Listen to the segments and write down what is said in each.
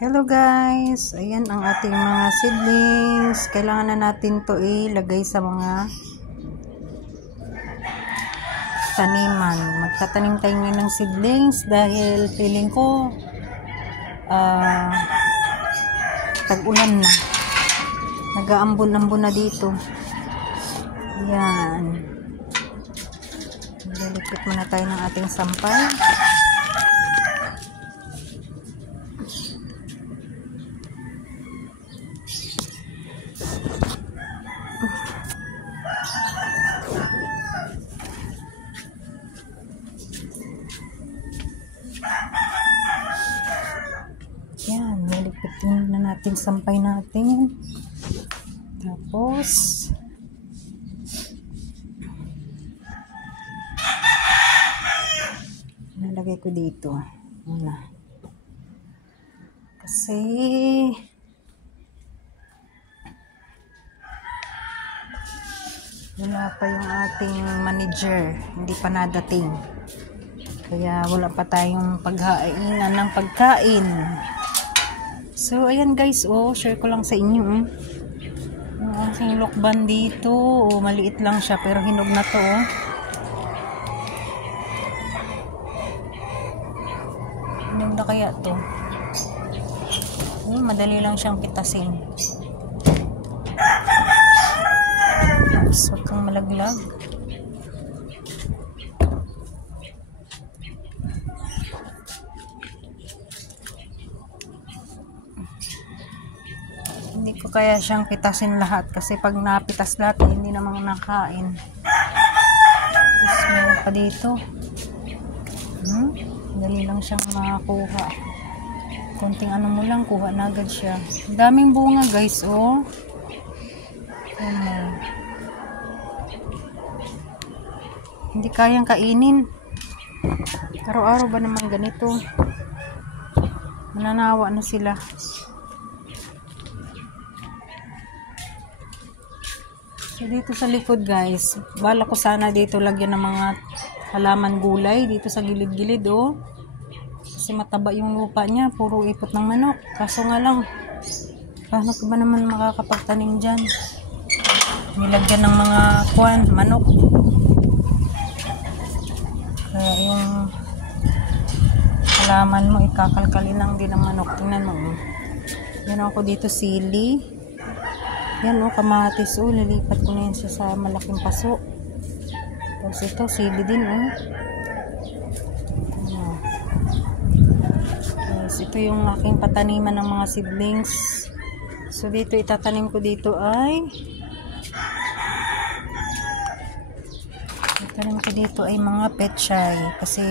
Hello guys, ayan ang ating mga seedlings. Kailangan na natin to ilagay sa mga taniman. Magtatanim tayo ngayon ng seedlings dahil feeling ko tag-ulan na. Nag-aambon-ambon na dito. Ayan. Lilikit muna tayo ng ating sampay. Yan, nilipitin na natin sampay natin. Tapos nalagay ko dito muna. Kasi wala pa yung ating manager, hindi pa nadating. Kaya wala pa tayong paghainan ng pagkain. So, ayan guys, share ko lang sa inyo. Yung aking lokban dito, maliit lang siya, pero hinog na to, Hinog na kaya to? Madali lang siyang pitasin. Tapos, huwag kang malaglag. Hindi ko kaya siyang pitasin lahat kasi pag napitas lahat hindi namang nakain. Tapos meron pa dito. Dali lang siyang makakuha. Konting ano mo lang, kuha na agad siya. Daming bunga guys, Hindi kayang kainin. Araw-araw ba naman ganito? Mananawa na sila. So, dito sa likod guys, bala ko sana dito lagyan ng mga halaman gulay dito sa gilid-gilid, kasi mataba yung lupa niya, puro ipot ng manok. Kaso nga lang, paano ka ba naman makakapagtanim dyan? Nilagyan ng mga manok. Kaya yung halaman mo, ikakalkalin lang din ng manok. Tingnan mo. Yan ako dito, sili. Yan kamatis, lilipat ko na yan siya sa malaking paso. Tapos ito, sili din, Tapos ito yung aking pataniman ng mga seedlings. So dito, itatanim ko dito ay mga pechay. Kasi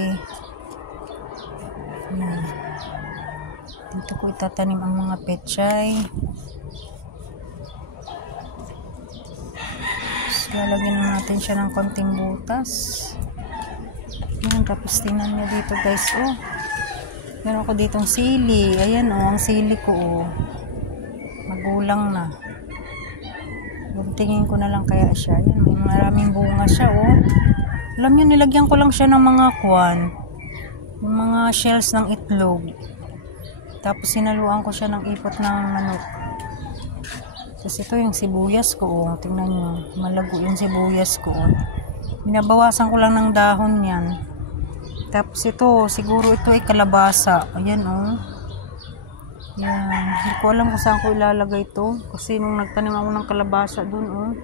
dito ko itatanim ang mga pechay. Lalagyan natin siya ng konting butas. Ayan, tapos tingnan nyo dito guys, meron ko ditong sili. Ayan, ang sili ko, magulang na. Tingin ko na lang kaya siya. Ayan, may maraming bunga siya, Alam nyo, nilagyan ko lang siya ng mga yung mga shells ng itlog. Tapos sinaluan ko siya ng ipot ng manok. Tapos ito yung sibuyas ko, tingnan nyo, malago yung sibuyas ko, binabawasan ko lang ng dahon yan. Tapos ito, siguro ito ay kalabasa. Ayan, yan, hindi ko alam kung saan ko ilalagay ito, kasi nung nagtanim ako ng kalabasa dun,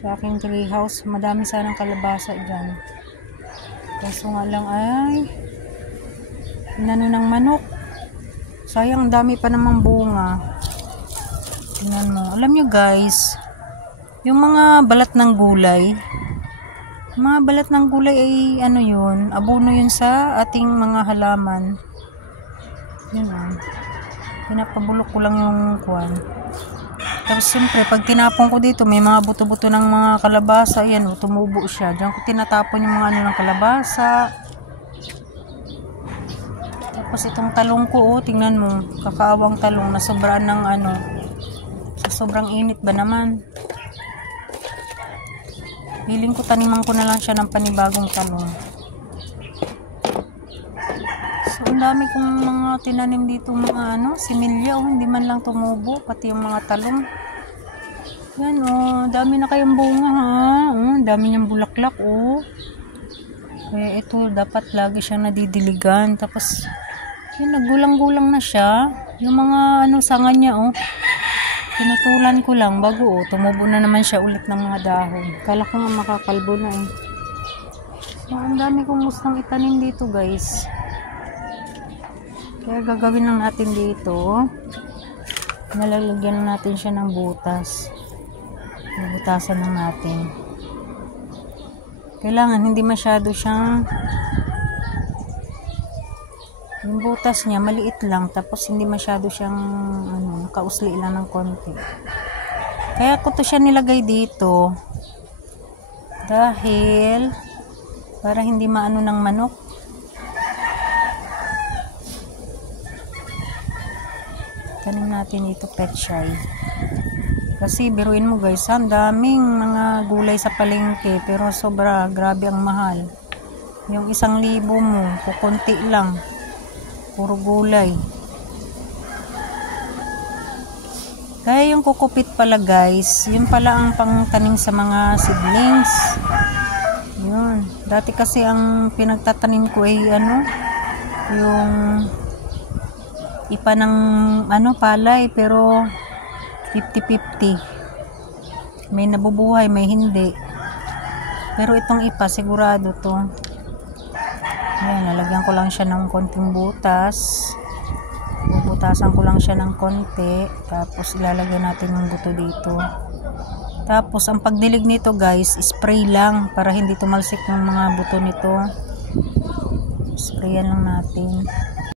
sa aking tree house, madami sanang kalabasa dyan. Kaso nga lang ay inano ng manok. Sayang, dami pa namang bunga. Tingnan mo. Alam nyo guys, yung mga balat ng gulay, ay abono yun sa ating mga halaman. Yun, pinapabulok ko lang yung Tapos siyempre, pag tinapon ko dito, may mga buto-buto ng mga kalabasa. Ayan, tumubo siya. Diyan ko tinatapon yung mga ng kalabasa. Tapos itong talong ko, tingnan mo, kakaawang talong na sobrang ng sobrang init ba naman. Feeling ko taniman ko na lang siya ng panibagong talong. So, ang dami kong mga tinanim dito, mga similya, hindi man lang tumubo, pati yung mga talong. Yan, dami na kayong bunga, ha. Dami niyang bulaklak, ito, dapat lagi siyang nadidiligan. Tapos, yun, naggulang-gulang na siya. Yung mga, sanga niya, pinutulan ko lang, bago, tumubo na naman siya ulit ng mga dahon. Kala ko nga makakalbo na, So, ang dami kong gustong itanim dito, guys. Kaya gagawin lang natin dito, nalalagyan natin siya ng butas. Bubutasan lang natin. Kailangan hindi masyado siyang, yung butas niya maliit lang, tapos hindi masyado siyang nakausli lang ng konti. Kaya ko to siya nilagay dito dahil para hindi maano ng manok. Tanim natin dito pechay. Kasi biruin mo guys, ang daming mga gulay sa palengke, pero sobra, grabe ang mahal. Yung 1,000 mo, kukunti lang. Puro gulay. Kaya yung kukupit pala guys, yun pala ang pangtanim sa mga seedlings. Yun. Dati kasi ang pinagtatanim ko ay yung ipa ng palay, pero 50-50. May nabubuhay, may hindi. Pero itong ipa, sigurado to. Ayan, lalagyan ko lang siya ng konting butas. Bubutasan ko lang siya ng konti. Tapos ilalagay natin yung buto dito. Tapos ang pagdilig nito guys, spray lang para hindi tumalsik yung mga buto nito. Sprayan lang natin.